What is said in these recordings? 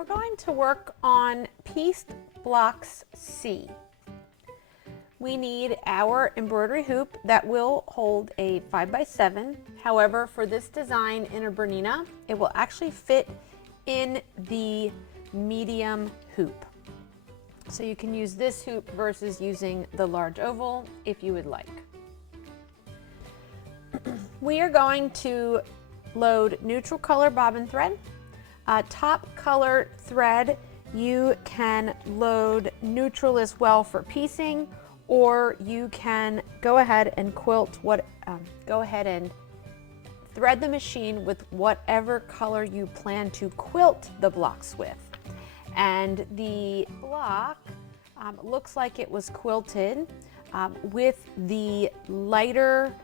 We're going to work on piece blocks C. We need our embroidery hoop that will hold a 5x7. However, for this design in a Bernina, it will actually fit in the medium hoop. So you can use this hoop versus using the large oval if you would like. We are going to load neutral color bobbin thread. Top color thread, you can load neutral as well for piecing, or you can go ahead and thread the machine with whatever color you plan to quilt the blocks with. And the block looks like it was quilted with the lighter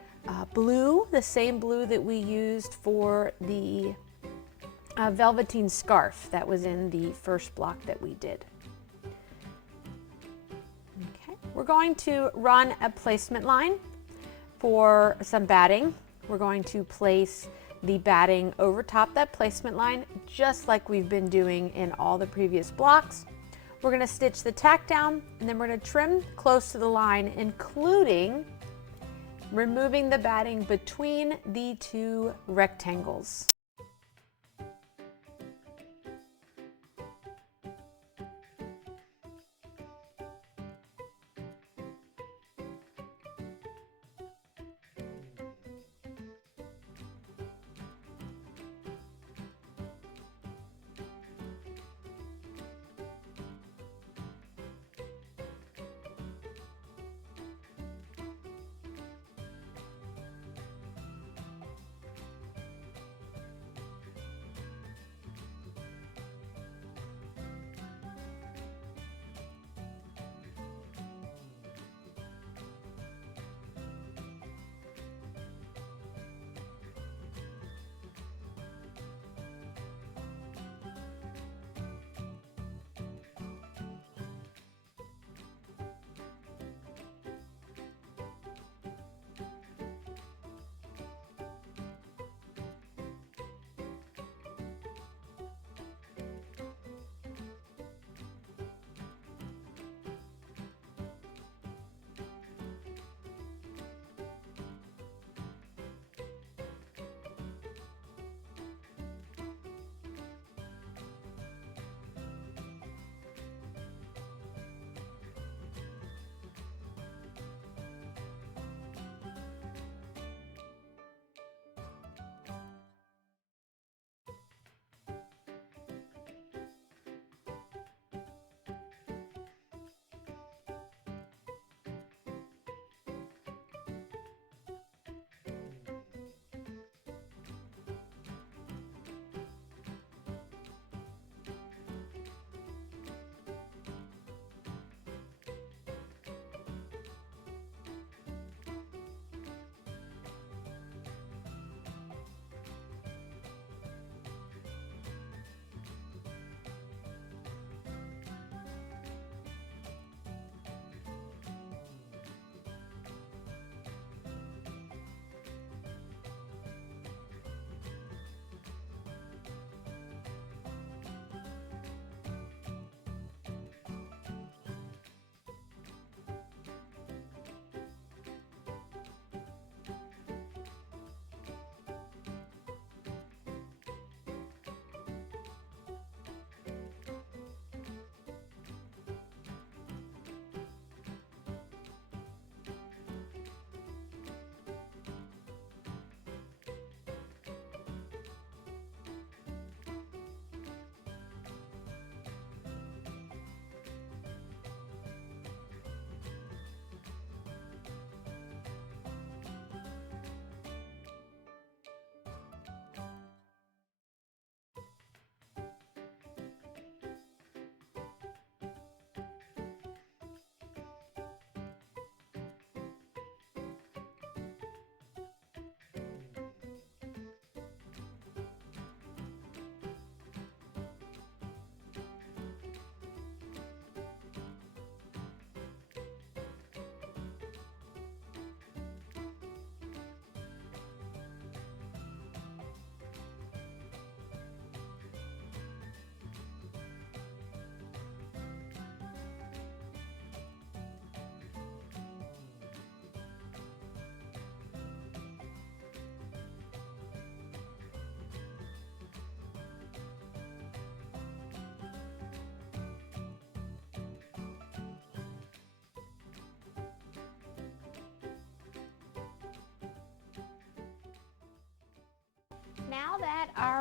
blue, the same blue that we used for the velveteen scarf that was in the first block that we did. Okay, we're going to run a placement line for some batting. We're going to place the batting over top that placement line, just like we've been doing in all the previous blocks. We're going to stitch the tack down, and then we're going to trim close to the line, including removing the batting between the two rectangles.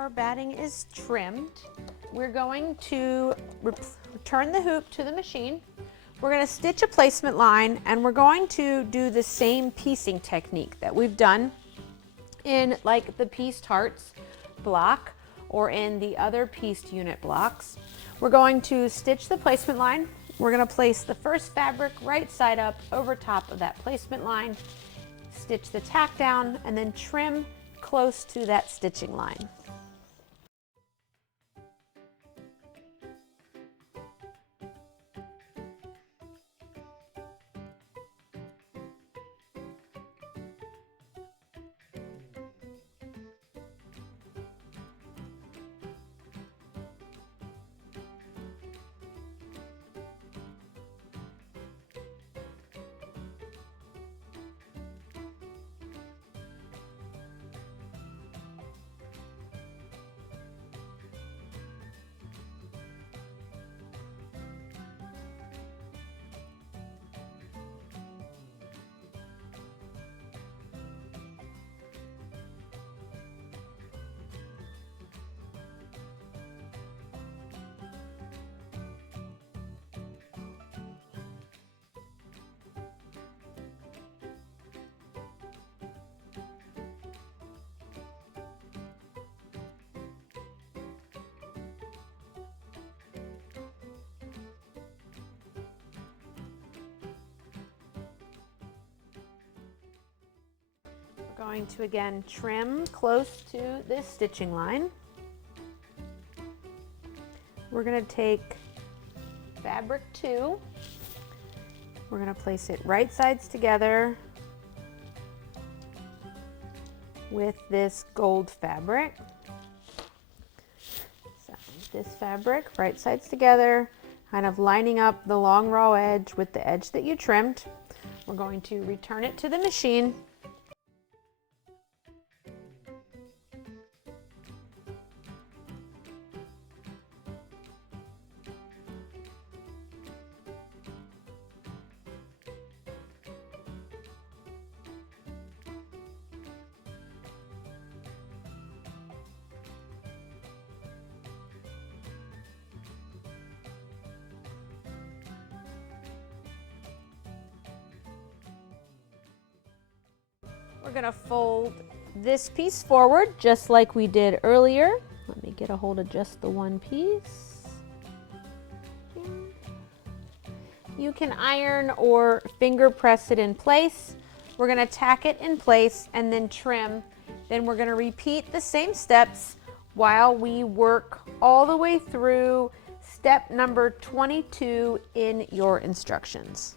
our batting is trimmed, we're going to return the hoop to the machine. We're going to stitch a placement line, and we're going to do the same piecing technique that we've done in like the pieced hearts block or in the other pieced unit blocks. We're going to stitch the placement line. We're going to place the first fabric right side up over top of that placement line, stitch the tack down, and then trim close to that stitching line. We're going to again trim close to this stitching line. We're going to take fabric 2. We're going to place it right sides together with this gold fabric. So this fabric, right sides together, kind of lining up the long raw edge with the edge that you trimmed. We're going to return it to the machine. We're going to fold this piece forward just like we did earlier. Let me get a hold of just the one piece. You can iron or finger press it in place. We're going to tack it in place and then trim. Then we're going to repeat the same steps while we work all the way through step number 22 in your instructions.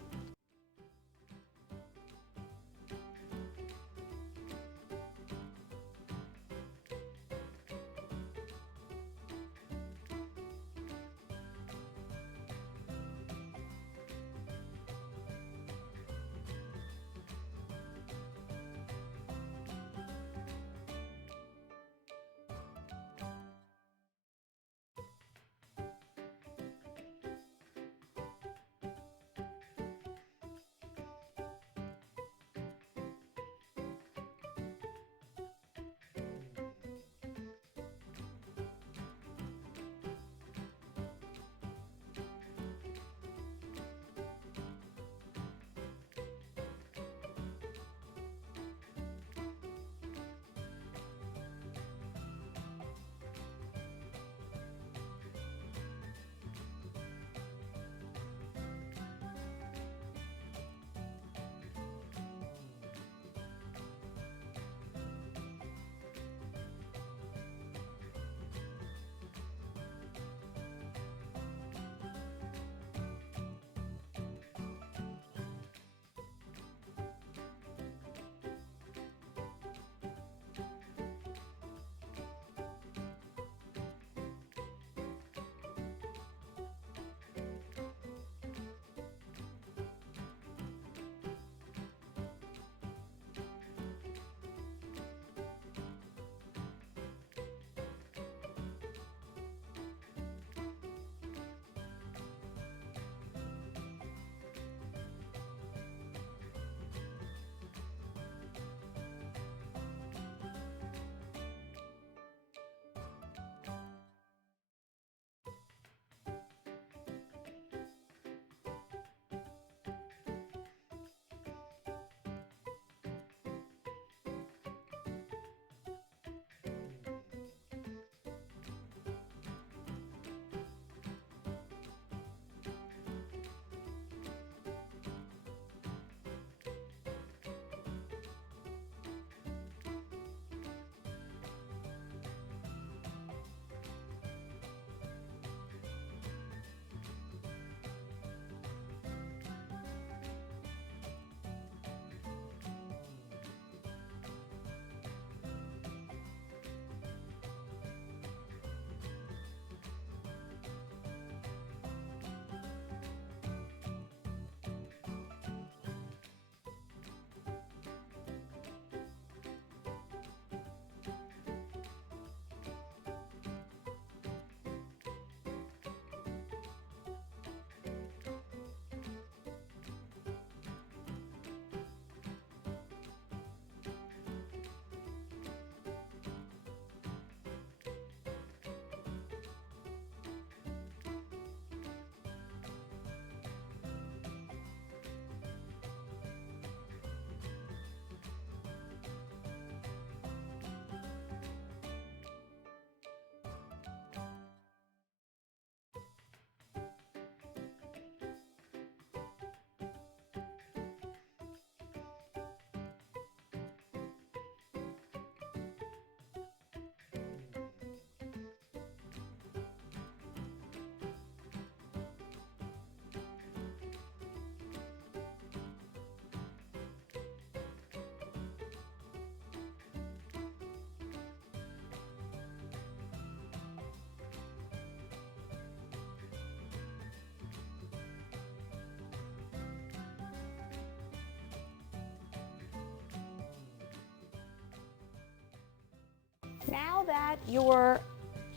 Now that your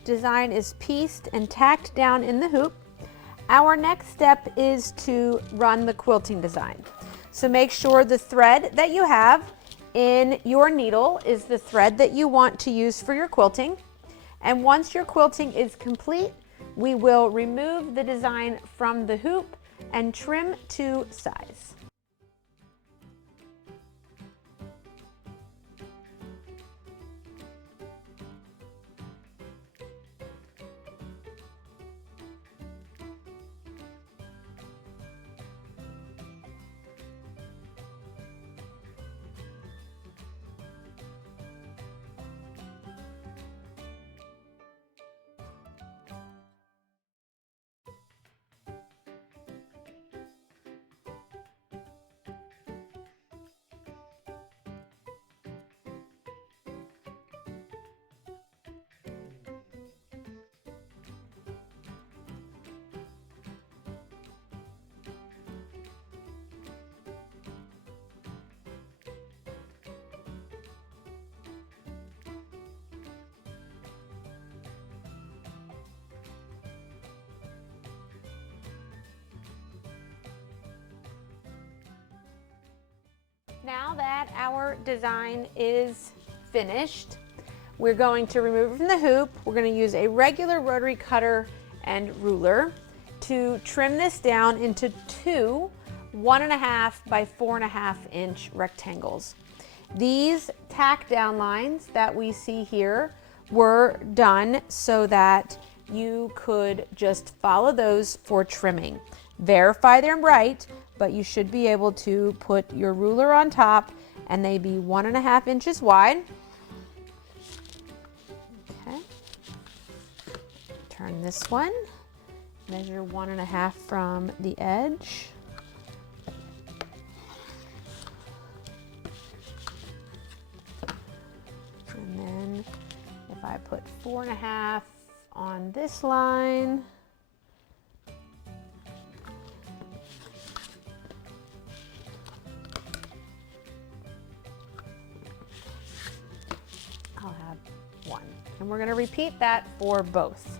design is pieced and tacked down in the hoop, our next step is to run the quilting design. So make sure the thread that you have in your needle is the thread that you want to use for your quilting. And once your quilting is complete, we will remove the design from the hoop and trim to size. Now that our design is finished, we're going to remove it from the hoop. We're going to use a regular rotary cutter and ruler to trim this down into two 1.5 by 4.5 inch rectangles. These tack down lines that we see here were done so that you could just follow those for trimming. Verify they're right, but you should be able to put your ruler on top and they be 1.5 inches wide. Okay. Turn this one, measure 1.5 from the edge. And then if I put 4.5 on this line, I'll have 1. And we're going to repeat that for both.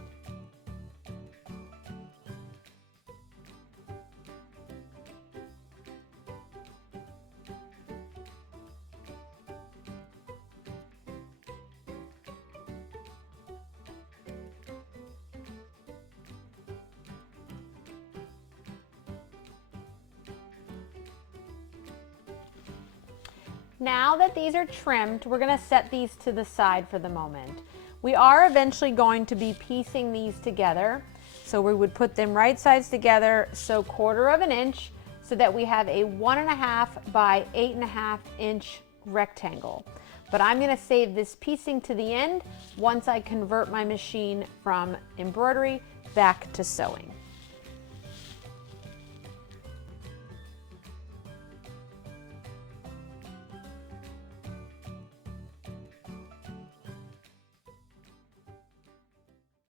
Now that these are trimmed, we're going to set these to the side for the moment. We are eventually going to be piecing these together. So we would put them right sides together, so 1/4 inch, so that we have a 1.5 by 8.5 inch rectangle. But I'm going to save this piecing to the end once I convert my machine from embroidery back to sewing.